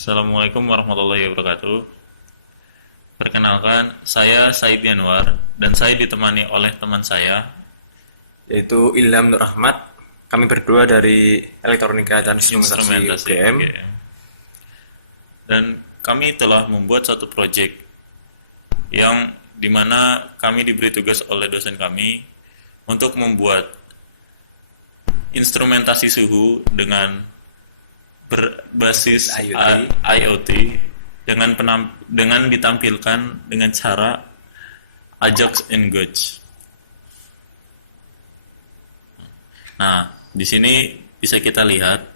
Assalamualaikum warahmatullahi wabarakatuh. Perkenalkan, saya Said Yanwar dan saya ditemani oleh teman saya. Yaitu Ilham Nur Ahmad. Kami berdua dari Elektronika dan Instrumentasi Instrumentasi UGM. UGM. Dan kami telah membuat satu proyek yang dimana kami diberi tugas oleh dosen kami untuk membuat instrumentasi suhu dengan berbasis IoT. IoT dengan ditampilkan dengan cara Ajax Engage. Nah, di sini bisa kita lihat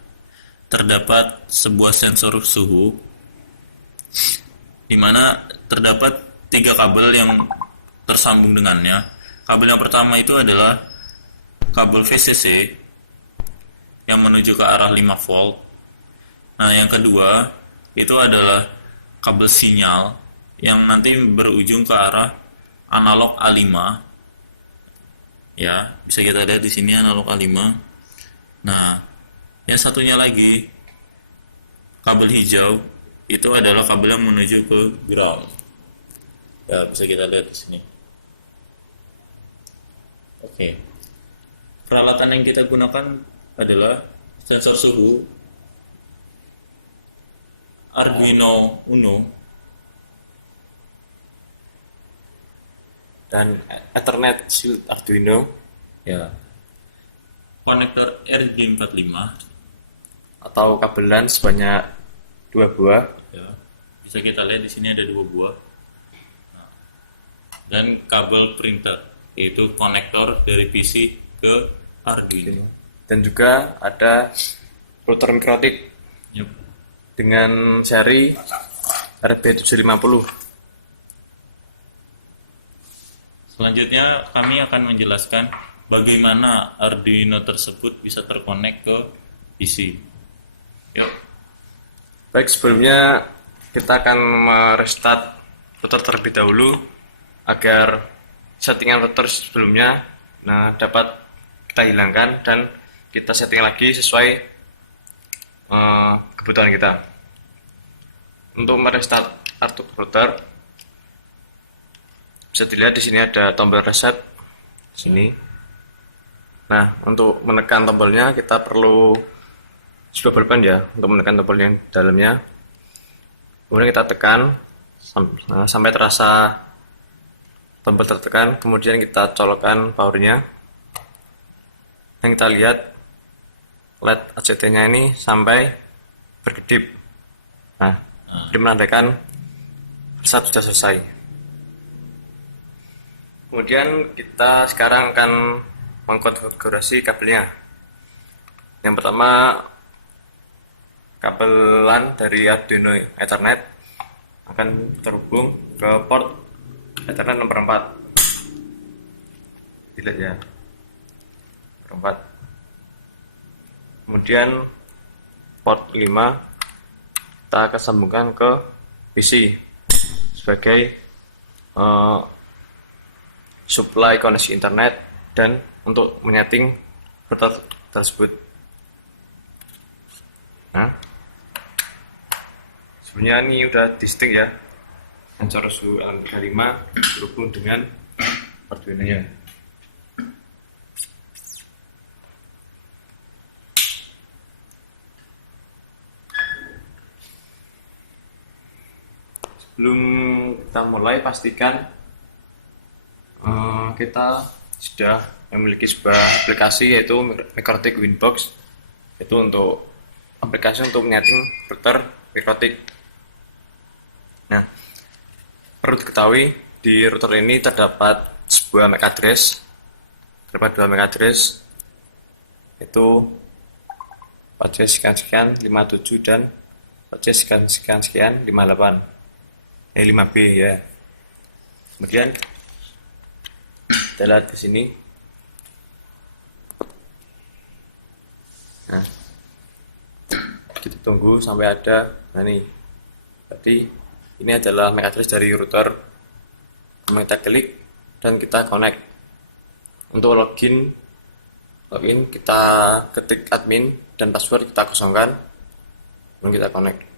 terdapat sebuah sensor suhu di mana terdapat tiga kabel yang tersambung dengannya. Kabel yang pertama itu adalah kabel VCC yang menuju ke arah 5 volt. Nah, yang kedua itu adalah kabel sinyal yang nanti berujung ke arah analog A5. Ya, bisa kita lihat di sini analog A5. Nah, yang satunya lagi kabel hijau itu adalah kabel yang menuju ke ground. Ya, bisa kita lihat di sini. Oke. Peralatan yang kita gunakan adalah sensor suhu, Arduino Uno, Dan Ethernet Shield Arduino. ya, konektor RJ45, Atau kabel LAN sebanyak 2 buah. ya. Bisa kita lihat di sini ada dua buah. Dan kabel printer, yaitu konektor dari PC ke Arduino. Dan juga ada router mikrotik Yup. dengan seri RB750. Selanjutnya kami akan menjelaskan bagaimana Arduino tersebut bisa terkonek ke PC. Yuk. Baik, sebelumnya kita akan merestart router terlebih dahulu agar settingan router sebelumnya dapat kita hilangkan dan kita setting lagi sesuai kebutuhan kita. Untuk merestart router bisa dilihat di sini ada tombol reset di sini. Nah, untuk menekan tombolnya kita perlu sebuah pulpen ya untuk menekan tombol yang dalamnya. Kemudian kita tekan sampai terasa tombol tertekan, kemudian kita colokkan powernya. Dan kita lihat LED ACT-nya ini sampai berkedip. Nah, ini menandakan reset sudah selesai. Kemudian kita sekarang akan mengkonfigurasi kabelnya. Yang pertama, kabel LAN dari Arduino Ethernet akan terhubung ke port Ethernet nomor 4. Dilihat ya, nomor 4. Kemudian port 5 kita akan sambungkan ke PC sebagai supply koneksi internet dan untuk menyeting router tersebut. Nah, sebenarnya ini udah distinct ya, sensor suhu LM35 berhubung dengan Arduino-nya. Sebelum kita mulai, pastikan kita sudah memiliki sebuah aplikasi yaitu Mikrotik Winbox. Itu untuk aplikasi untuk menyeting router Mikrotik. Nah, perlu diketahui di router ini terdapat sebuah MAC address. Terdapat dua MAC address, yaitu 4C sekian 57 dan 4C sekian 58. Ini 5B ya. Kemudian kita lihat di sini. Nah, kita tunggu sampai ada. Nah nih, berarti ini adalah MAC address dari router. Kemudian kita klik dan kita connect. Untuk login kita ketik admin dan password kita kosongkan, kemudian kita connect.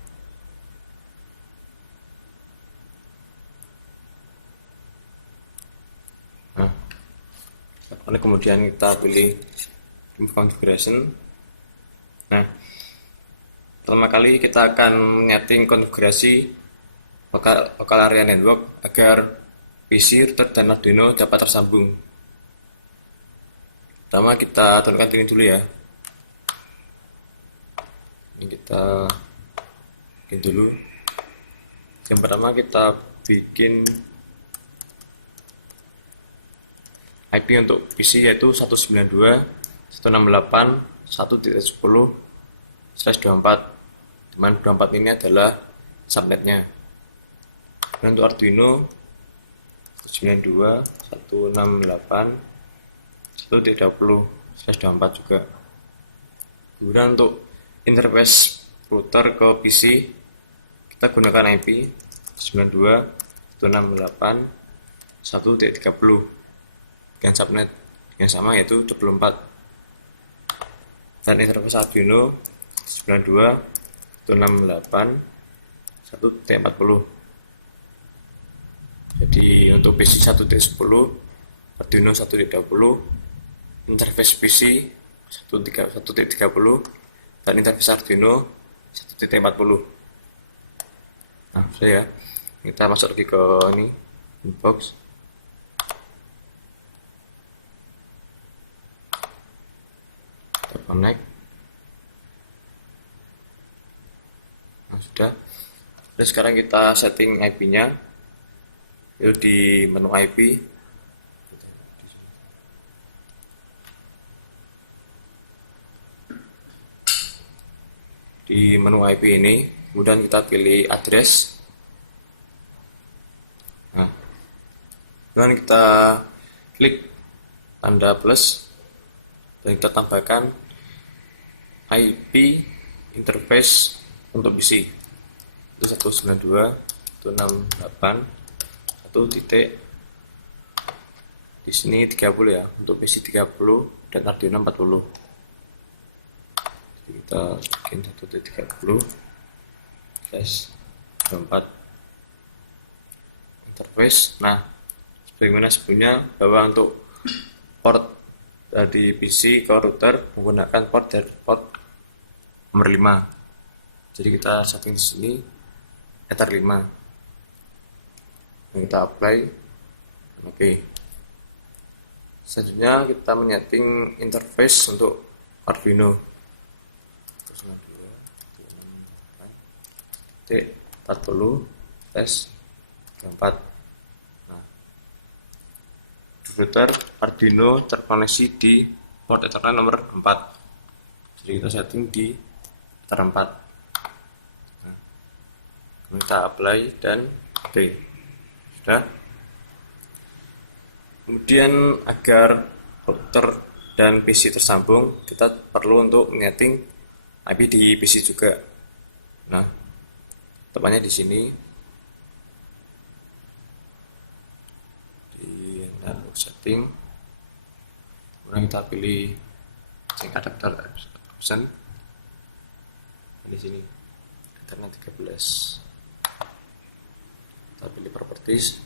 kemudian kita pilih remove configuration. Nah, pertama kali kita akan menyeting konfigurasi local area network agar PC, router, dan Arduino dapat tersambung. Pertama kita turunkan ini dulu ya. Ini kita bikin dulu. Yang pertama kita bikin IP untuk PC yaitu 192.168.1.10/24, dimana 24 ini adalah subnetnya. Dan untuk Arduino 192.168.1.30/24 juga. Kemudian untuk interface router ke PC kita gunakan IP 92.168.1.30 dengan subnet yang sama yaitu 24, dan interface Arduino 92.168.1.40. Jadi untuk PC 1.10, Arduino 1.30, interface PC 1.30, dan interface Arduino 1.40. Nah, sudah ya. Kita masuk lagi ke ini inbox. Kita connect. Nah, sudah. Terus sekarang kita setting IP-nya. Itu di menu IP. Di menu IP ini, kemudian kita pilih address. Nah, kemudian kita klik tanda plus dan kita tambahkan IP interface untuk PC itu 192.168.1 titik di sini 30 ya, untuk PC 30 dan Arduino 40. Jadi kita bikin 1.30 /24 interface. Nah, sebagaimana sebelumnya bahwa untuk port dari PC ke router menggunakan port dari port nomor 5. Jadi kita setting di sini Ether 5. Dan kita apply. Oke. Selanjutnya kita menyeting interface untuk Arduino 40/4. Nah, router Arduino terkoneksi di port Ethernet nomor 4. Jadi kita setting di Ether 4. Nah, kita apply dan oke. Sudah. Kemudian agar router dan PC tersambung, kita perlu untuk menyeting IP di PC juga. Nah, tepatnya di sini di network setting, kemudian kita pilih sync adapter option di sini Ethernet 13, kita pilih properties,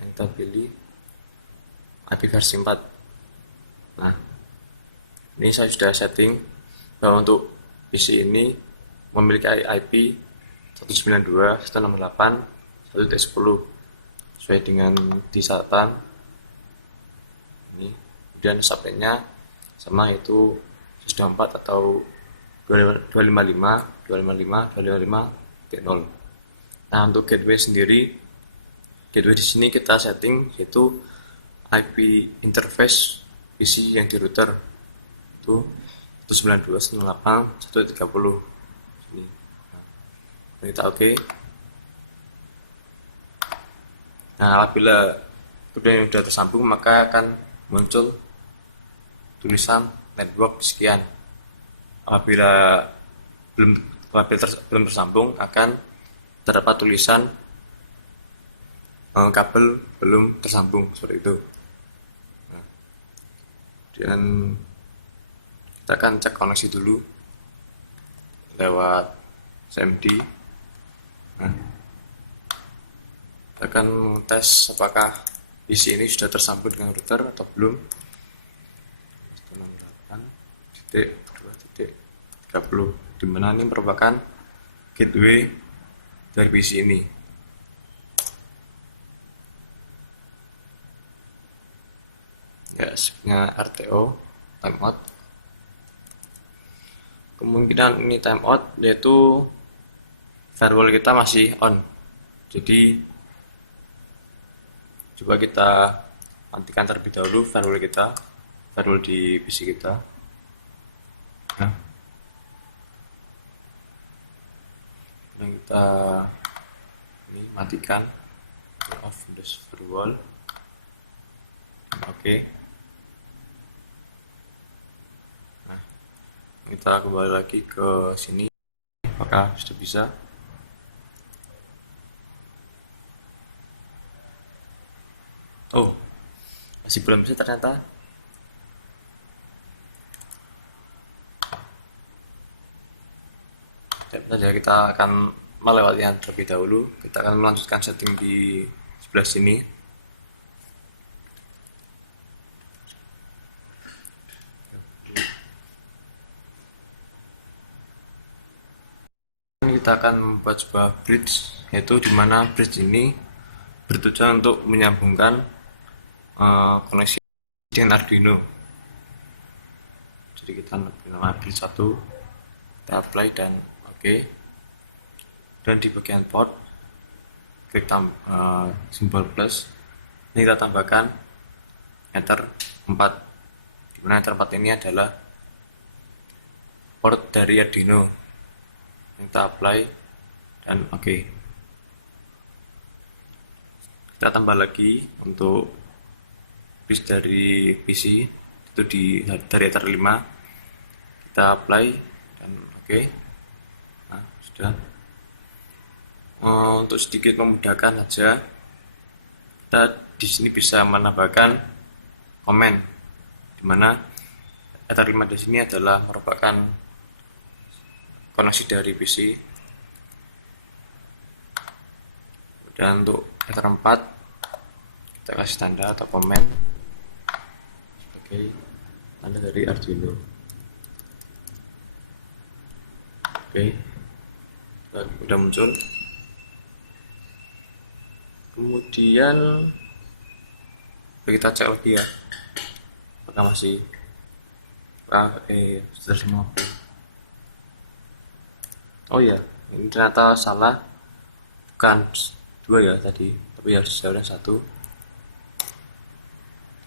dan kita pilih IP versi 4. Nah, ini saya sudah setting bahwa untuk PC ini memiliki IP 192.168.1.10 sesuai dengan disatan ini. Kemudian subnetnya sama, yaitu 124 atau 255.255.255.0. Nah, untuk gateway sendiri, gateway di sini kita setting yaitu IP interface PC yang di router itu 192.168.1.30. Sini. Nah, kita oke. Nah, apabila sudah tersambung, maka akan muncul tulisan network sekian. Apabila belum tersambung, akan terdapat tulisan kabel belum tersambung, seperti itu. Nah, kemudian kita akan cek koneksi dulu lewat SMD. Nah, akan tes apakah PC ini sudah tersambung dengan router atau belum. 168.2.30, dimana ini merupakan gateway dari PC ini. Ya, sebenarnya RTO timeout. Kemungkinan ini timeout yaitu firewall kita masih on. Jadi coba kita matikan terlebih dahulu firewall di PC kita. Nah, yang kita ini matikan off Windows firewall. Oke. Nah, kita kembali lagi ke sini. Apakah sudah bisa? Oh, masih belum bisa ternyata. Saja kita akan melewati yang terlebih dahulu. Kita akan melanjutkan setting di sebelah sini. Kita akan membuat sebuah bridge, yaitu dimana bridge ini bertujuan untuk menyambungkan koneksi dengan Arduino. Jadi kita nama bridge 1, kita apply dan oke. Dan di bagian port klik simbol plus, ini kita tambahkan enter 4, dimana enter 4 ini adalah port dari Arduino. Kita apply dan oke. Kita tambah lagi untuk bridge dari PC itu dari ether 5, kita apply dan oke. Nah, sudah. Untuk sedikit memudahkan saja, kita di sini bisa menambahkan komen, dimana ether 5 di sini adalah merupakan koneksi dari PC. Dan untuk ether 4 kita kasih tanda atau komen sebagai tanda dari Arduino. Oke, udah muncul. Kemudian kita cek lagi ya, apakah masih sudah semua. Oh ya, ini ternyata salah, bukan 2 ya tadi, tapi harus sudah 1.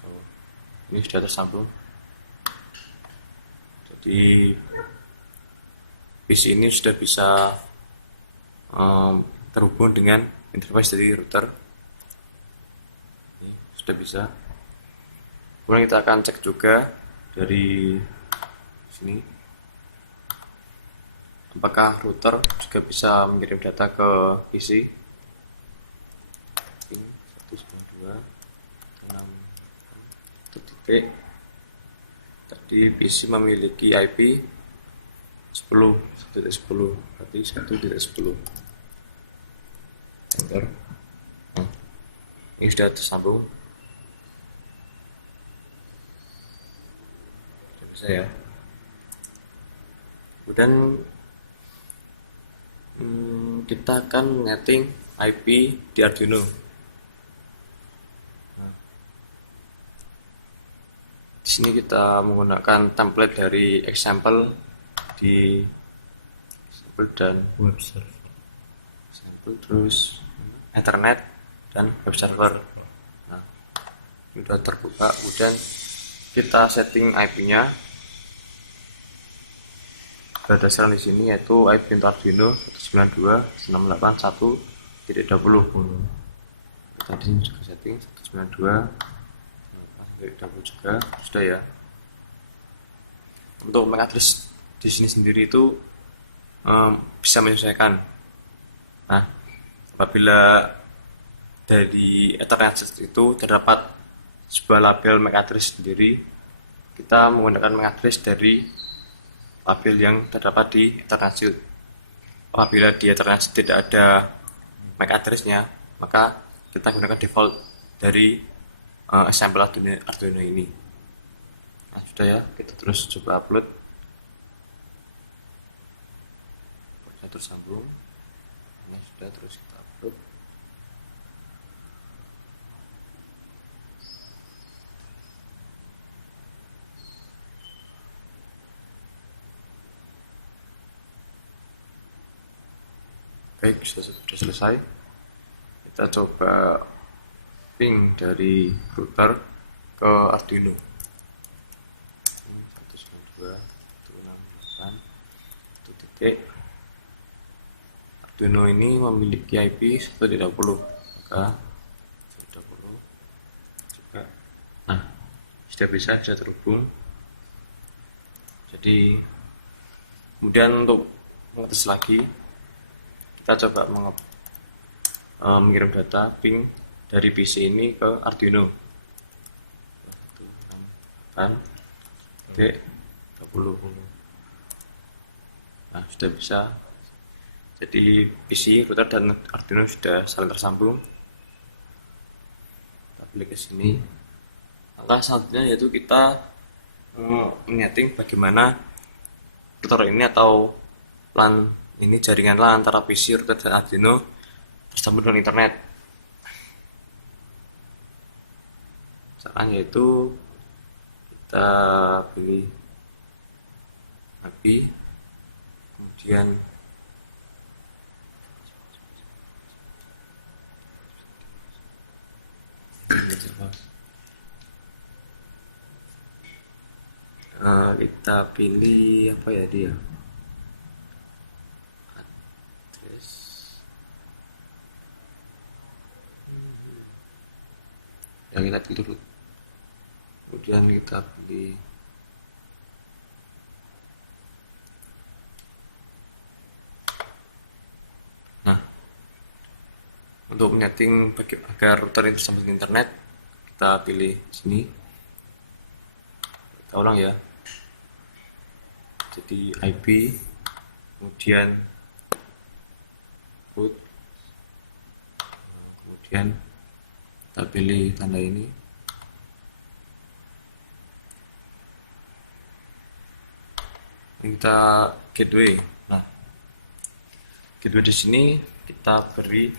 Oh, ini sudah tersambung. Jadi PC ini sudah bisa terhubung dengan interface dari router. Ini sudah bisa. Kemudian kita akan cek juga dari sini, apakah router juga bisa mengirim data ke PC. 192.6 tadi PC memiliki IP 10.10, berarti 1.10. Enter. Ini sudah tersambung. Sudah bisa ya. Kemudian kita akan ngetting IP di Arduino. Di sini kita menggunakan template dari example di example dan Web server. example, terus Ethernet dan web server. Nah, ini sudah terbuka. Kemudian kita setting IP-nya berdasarkan di sini, yaitu IP untuk Arduino 192.168.1.20. Tadi juga setting 192.168.1.20 juga sudah ya. Untuk MAC address di sini sendiri itu bisa menyesuaikan. Nah, apabila dari Ethernet itu terdapat sebuah label MAC address sendiri, kita menggunakan MAC address dari label yang terdapat di Ethernet. Apabila di Ethernet tidak ada MAC address-nya, maka kita gunakan default dari sampel Arduino ini. Nah, sudah ya, kita terus coba upload. Sudah tersambung. Nah, sudah, terus kita upload. Baik, sudah selesai. Kita coba ping dari router ke Arduino. 192.168 Arduino ini memiliki IP 130, maka 120 juga. Nah, sudah terhubung. Jadi kemudian untuk mengetes lagi, kita coba mengirim data ping dari PC ini ke Arduino. 168.30. Nah, sudah bisa. Jadi PC, router, dan Arduino sudah saling tersambung. Kita klik ke sini. Langkah selanjutnya yaitu kita menyeting bagaimana router ini atau LAN ini, jaringan LAN antara PC, router, dan Arduino tersambung dengan internet. Caranya yaitu kita pilih IP, kemudian kita pilih apa ya dia, address. Yang kita pilih dulu, kemudian kita pilih untuk menyeting agar router ini bersambung dengan internet, kita pilih sini. Kita ulang ya. Jadi IP, kemudian port, kemudian kita pilih tanda ini. Kita gateway. Nah, gateway di sini kita beri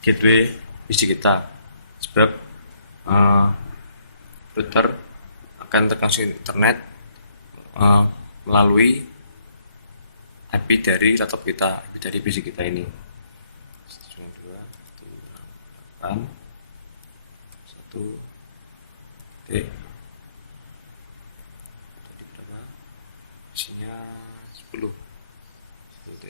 gateway PC kita, sebab router akan terkoneksi internet melalui IP dari laptop kita, IP dari PC kita ini. 192.168.1. Tadi berapa? Isinya 10. 1.10.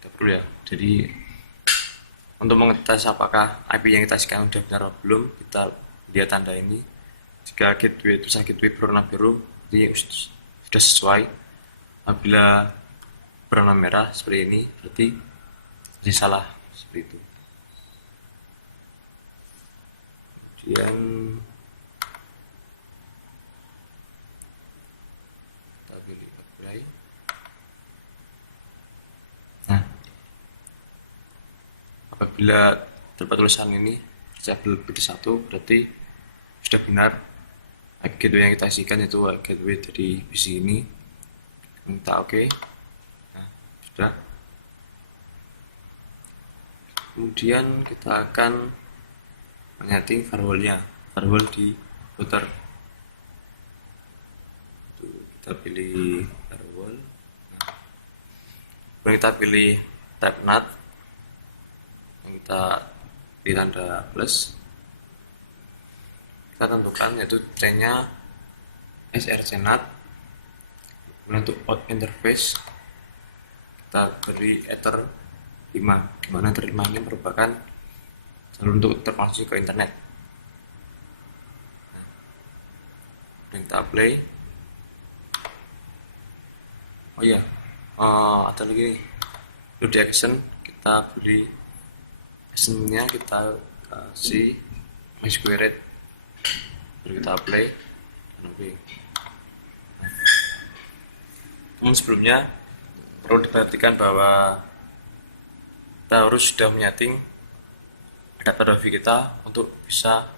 Tidak perlu ya. Jadi untuk mengetes apakah IP yang kita isikan sudah benar atau belum, kita lihat tanda ini. Jika tulisan gateway berwarna biru, ini sudah sesuai. Apabila berwarna merah seperti ini, berarti ini salah, seperti itu. Kemudian kita pilih apply. Nah, apabila terdapat tulisan ini disable PD1, berarti sudah benar gateway yang kita isikan itu gateway dari PC ini. Kita oke. Nah, sudah. Kemudian kita akan menyeting firewall-nya, firewall di router. Kita pilih firewall. Nah, kemudian kita pilih type NAT, kita pilih tanda plus. Kita tentukan yaitu C-nya SRC NAT. Kemudian untuk out interface kita beri ether 5, dimana ether 5 ini merupakan jalur untuk terkoneksi ke internet. Dan kita play. Oh iya, ada lagi nih, load action. Kita beri actionnya, kita kasih MySQRite, baru kita play dan oke. Sebelumnya perlu diperhatikan bahwa kita harus sudah menyeting adapter WiFi kita untuk bisa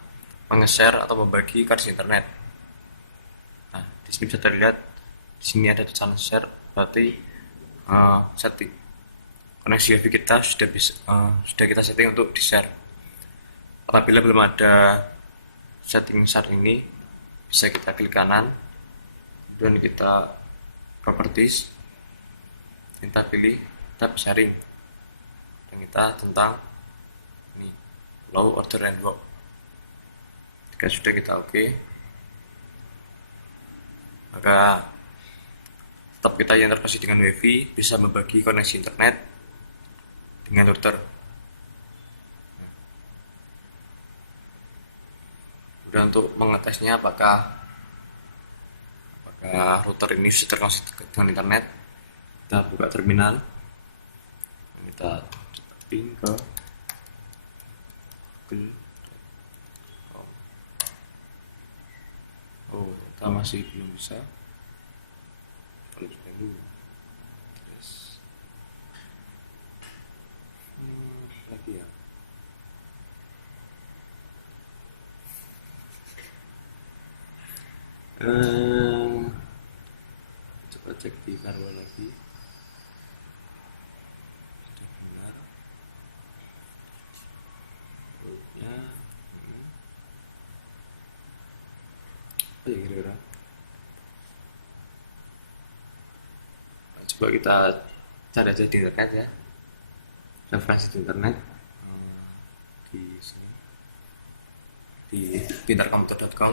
menge-share atau membagi garis internet. Nah, di sini bisa terlihat, di sini ada tulisan share, berarti setting koneksi WiFi kita sudah kita setting untuk di-share. Apabila belum ada setting share ini, bisa kita klik kanan, kemudian kita properties, kita pilih tab sharing, dan kita tentang ini low order and work. Jika sudah kita oke, maka tetap kita yang terkasih dengan WiFi bisa membagi koneksi internet dengan router. Kemudian untuk mengetesnya apakah router ini sudah terkoneksi dengan internet, kita buka terminal, kita ping ke Google. Oh, kita masih belum bisa. Dulu. Terus lagi ya. Coba cek di firewall lagi. Sudah benar. Ya. Apa ya kira-kira? Coba kita cari aja di internet ya, referensi di internet di sini di pintarkomputer.com.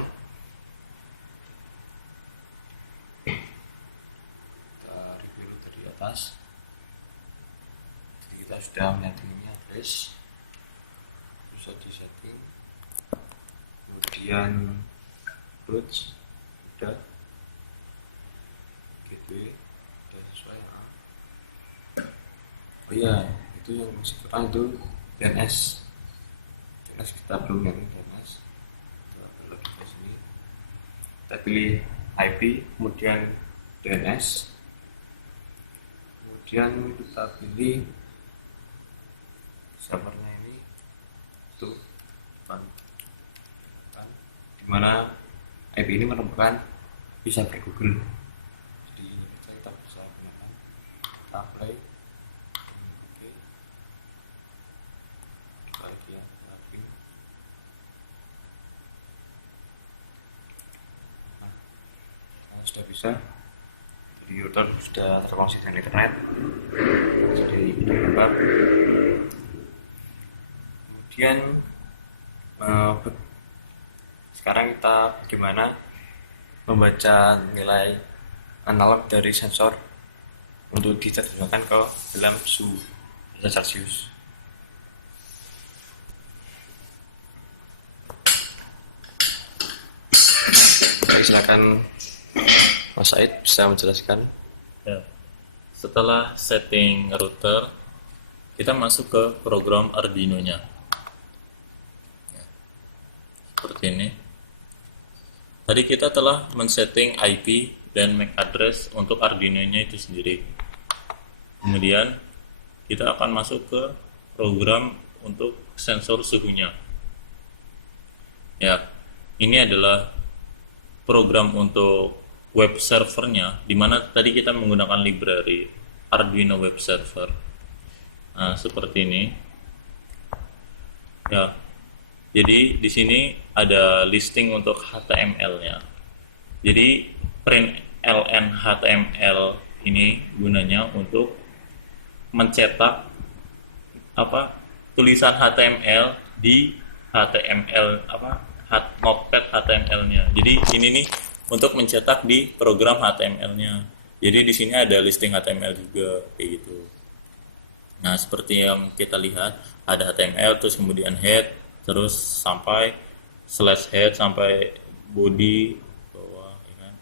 Kita review dari atas. Jadi kita sudah menyeting ini address, bisa di setting, kemudian root sudah, gateway sesuai. Oh iya, itu yang masih kurang itu DNS kita belum yang DNS. Kita lagi ke sini, kita pilih IP, kemudian DNS, kemudian kita pilih servernya ini itu dimana IP ini merupakan bisa per Google. Jadi kita bisa gunakan, kita apply. Oke, kita lagi ya, login. Nah, sudah bisa. Jadi router sudah terkoneksi dengan internet. Jadi berapa? Kemudian sekarang kita bagaimana membaca nilai analog dari sensor untuk diterjemahkan ke dalam suhu Celcius. Baik, silakan Mas Said bisa menjelaskan. Ya. Setelah setting router, kita masuk ke program Arduino-nya. Ya. Seperti ini. Tadi kita telah men-setting IP dan MAC address untuk Arduino-nya itu sendiri. Kemudian kita akan masuk ke program untuk sensor suhunya. Ya, ini adalah program untuk web servernya, di mana tadi kita menggunakan library Arduino Web Server. Nah, seperti ini. Ya. Jadi di sini ada listing untuk HTML-nya. Jadi print ln HTML ini gunanya untuk mencetak tulisan HTML di HTML notepad HTML-nya. Jadi ini nih untuk mencetak di program HTML-nya. Jadi di sini ada listing HTML juga kayak gitu. Nah, seperti yang kita lihat ada HTML, terus kemudian head, terus sampai slash head sampai body bawah, ya kan?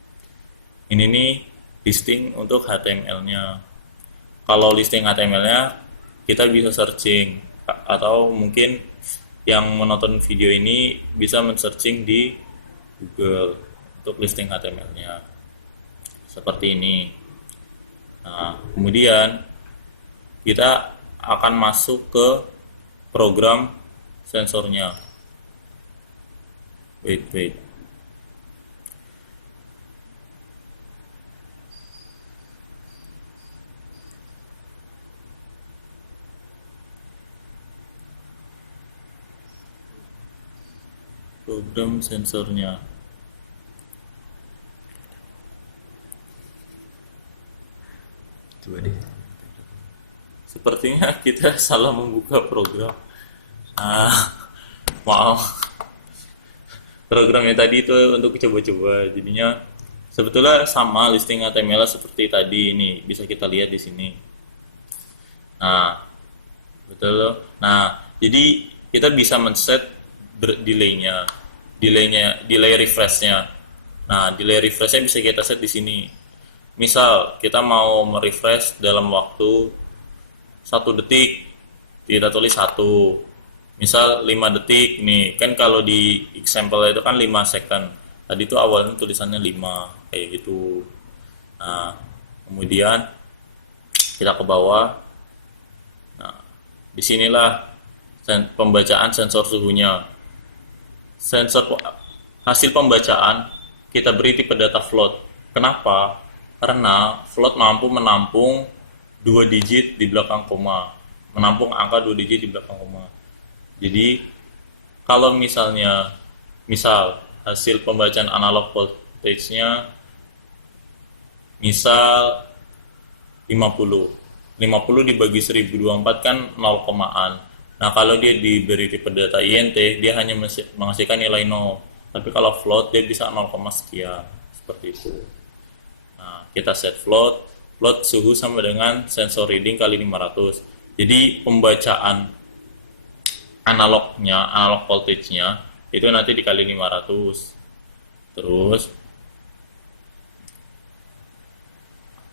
Ini nih listing untuk HTML-nya. Kalau listing HTML-nya kita bisa searching, atau mungkin yang menonton video ini bisa men-searching di Google untuk listing HTML-nya. Seperti ini. Nah, kemudian kita akan masuk ke program sensornya. Wait. Program sensornya. Coba deh. Sepertinya kita salah membuka program. Maaf. Programnya tadi itu untuk coba-coba. Jadinya sebetulnya sama listing HTML seperti tadi ini. Bisa kita lihat di sini. Nah, betul loh. Nah, jadi kita bisa men-set delay-nya, delay refresh-nya. Nah, delay refresh-nya bisa kita set di sini. Misal kita mau merefresh dalam waktu 1 detik, kita tulis 1. Misal 5 detik nih, kan kalau di example itu kan 5 second. Tadi itu awalnya tulisannya 5 kayak gitu. Nah, kemudian kita ke bawah. Nah, disinilah pembacaan sensor suhunya. Hasil pembacaan kita beri tipe data float. Kenapa? Karena float mampu menampung 2 digit di belakang koma, menampung angka 2 digit di belakang koma. Jadi kalau misal hasil pembacaan analog voltage-nya misal 50 dibagi 1024 kan 0 komaan. Nah, kalau dia diberi tipe data INT, dia hanya menghasilkan nilai 0. Tapi kalau float, dia bisa 0, sekian. Seperti itu. Nah, kita set float suhu sama dengan sensor reading kali 500. Jadi, pembacaan analog voltage-nya, itu nanti dikali 500. Terus,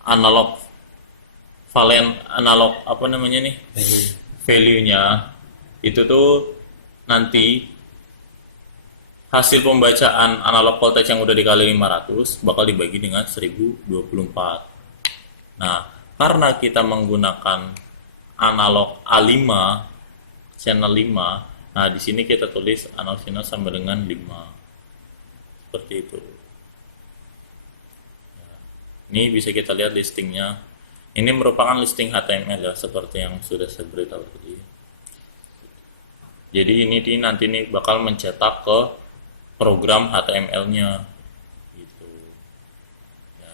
analog value-nya itu tuh nanti hasil pembacaan analog voltage yang udah dikali 500 bakal dibagi dengan 1024. Nah, karena kita menggunakan analog A5 channel 5, nah di sini kita tulis analog channel sama dengan 5. Seperti itu. Ini bisa kita lihat listingnya. Ini merupakan listing HTML ya, seperti yang sudah saya beritahu tadi. Jadi ini nanti bakal mencetak ke program HTML-nya. Gitu. Ya.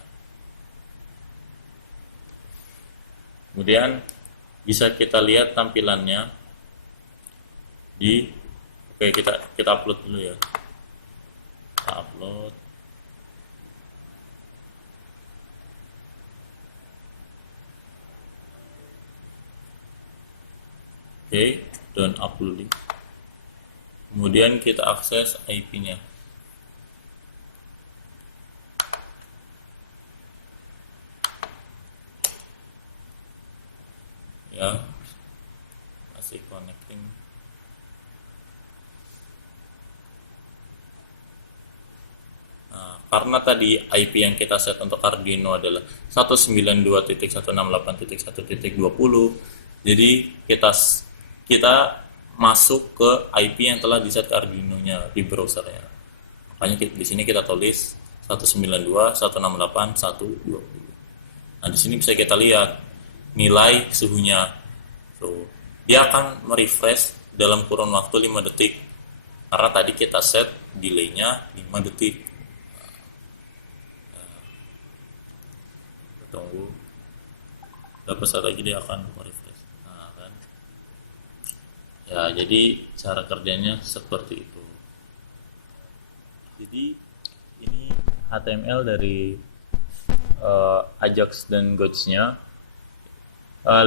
Kemudian bisa kita lihat tampilannya oke, kita upload dulu ya. Kita upload. Oke, done uploading. Kemudian kita akses IP-nya. Ya, masih connecting. Nah, karena tadi IP yang kita set untuk Arduino adalah 192.168.1.20, jadi kita masuk ke IP yang telah diset ke Arduino-nya di browsernya. Makanya di sini kita tulis 192.168.1.20. Nah, di sini bisa kita lihat nilai suhunya. So, dia akan merefresh dalam kurun waktu 5 detik. Karena tadi kita set delay-nya 5 detik. Kita tunggu. Dapat saat lagi dia akan merefresh. Nah, kan. Ya, jadi cara kerjanya seperti itu. Jadi ini HTML dari Ajax dan Goats-nya.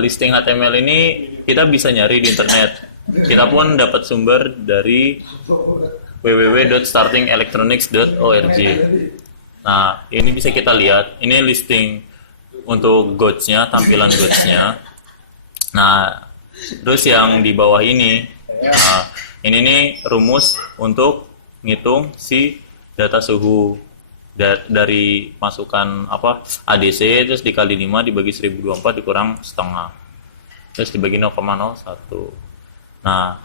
Listing HTML ini kita bisa nyari di internet. Kita pun dapat sumber dari www.startingelectronics.org. Nah, ini bisa kita lihat. Ini listing untuk Goats-nya, tampilan Goats-nya. Nah, terus yang di bawah ini, ini nih rumus untuk ngitung si data suhu. dari masukan apa ADC, terus dikali 5 dibagi 1024 dikurang setengah, terus dibagi 0,01. Nah,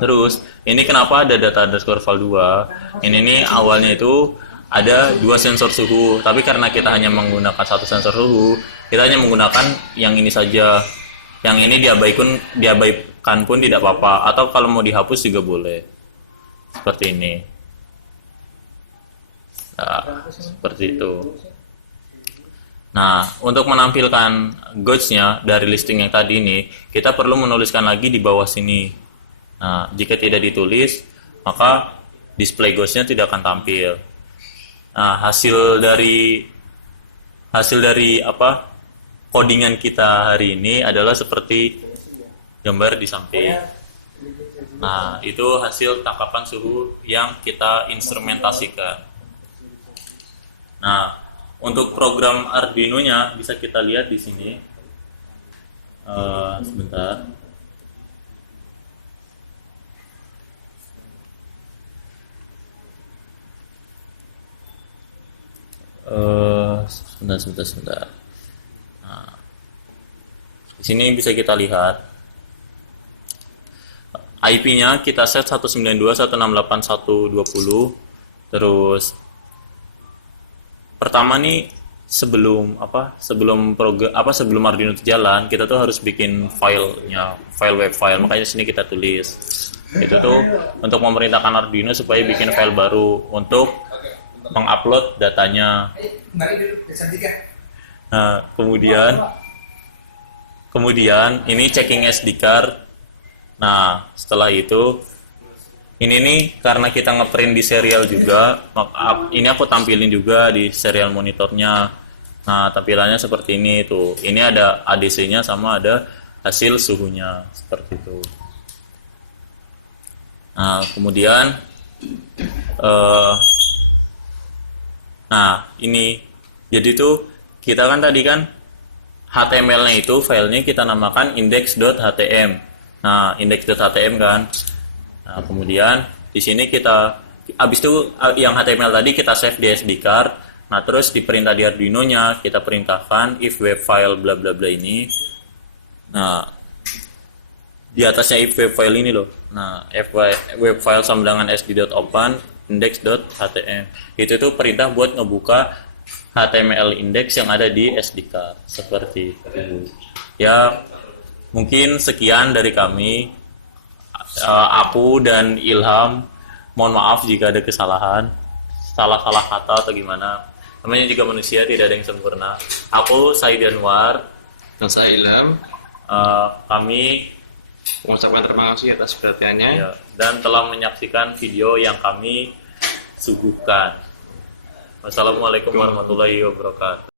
terus ini kenapa ada data underscore val 2? Ini nih awalnya itu ada 2 sensor suhu, tapi karena kita hanya menggunakan 1 sensor suhu, kita hanya menggunakan yang ini saja. Yang ini diabaikan pun tidak apa-apa, atau kalau mau dihapus juga boleh. Seperti ini. Nah, seperti itu. Nah, untuk menampilkan gauge-nya dari listing yang tadi ini, kita perlu menuliskan lagi di bawah sini. Nah, jika tidak ditulis, maka display gauge-nya tidak akan tampil. Nah, hasil dari apa? Codingan kita hari ini adalah seperti gambar di samping. Nah, itu hasil tangkapan suhu yang kita instrumentasikan. Nah, untuk program Arduino-nya bisa kita lihat di sini. Sebentar. Sebentar. Nah, di sini bisa kita lihat IP-nya kita set 192.168.120. Terus pertama nih sebelum Arduino itu jalan, kita tuh harus bikin filenya, web file. Makanya sini kita tulis. Itu tuh untuk memerintahkan Arduino supaya bikin file baru untuk mengupload datanya. Nah, kemudian ini checking SD card. Nah, setelah itu ini nih karena kita ngeprint di serial juga, ini aku tampilin juga di serial monitornya. Nah, tampilannya seperti ini tuh. Ini ada ADC-nya sama ada hasil suhunya seperti itu. Nah, kemudian nah, ini jadi tuh kita kan tadi kan HTML-nya itu filenya kita namakan index.htm. Nah, index.htm kan. Nah, kemudian di sini kita habis itu yang HTML tadi kita save di SD card. Nah, terus di perintah di Arduino-nya kita perintahkan if web file bla bla bla ini. Nah, di atasnya if web file ini loh. Nah, web file sama dengan sd.open index.htm. Itu tuh perintah buat ngebuka HTML index yang ada di SD card seperti itu. Ya, mungkin sekian dari kami. Aku dan Ilham, mohon maaf jika ada kesalahan, salah kata atau gimana. Namanya juga manusia, tidak ada yang sempurna. Aku Said Anwar Dan saya Ilham. Kami Mengucapkan terima kasih atas perhatiannya. ya, dan telah menyaksikan video yang kami suguhkan. Wassalamualaikum warahmatullahi wabarakatuh.